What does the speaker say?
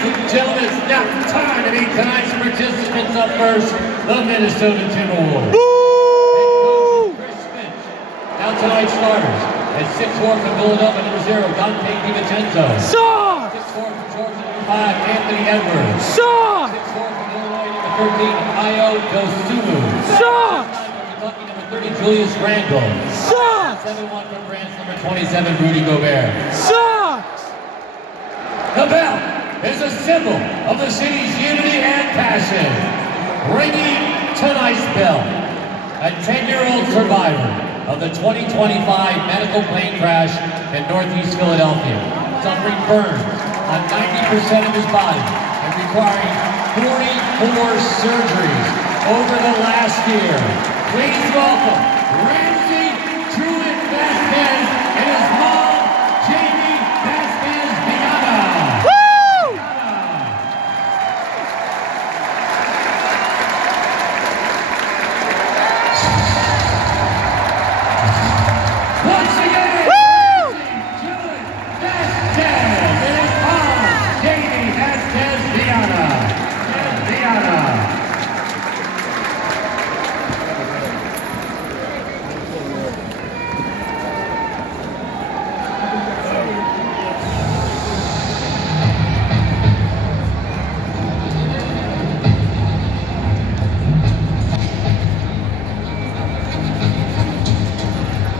and gentlemen, it's now time to meet tonight's participants. Up first, the Minnesota Timberwolves. Head coach Chris Finch. Now tonight's starters. At 6'4" from Villanova, number 0, Dante DiVincenzo. 6'4" from Georgia, number 5, Anthony Edwards. 6'4" from Illinois, number 13, Ayo Dosunmu. 6'9" from Kentucky, number 30, Julius Randle. 7'1" from France, number 27, Rudy Gobert. The belt is a symbol of the city's unity and passion. Ringing tonight's bell, a 10-year-old survivor of the 2025 medical plane crash in Northeast Philadelphia, suffering burns on 90% of his body and requiring 44 surgeries over the last year. Please welcome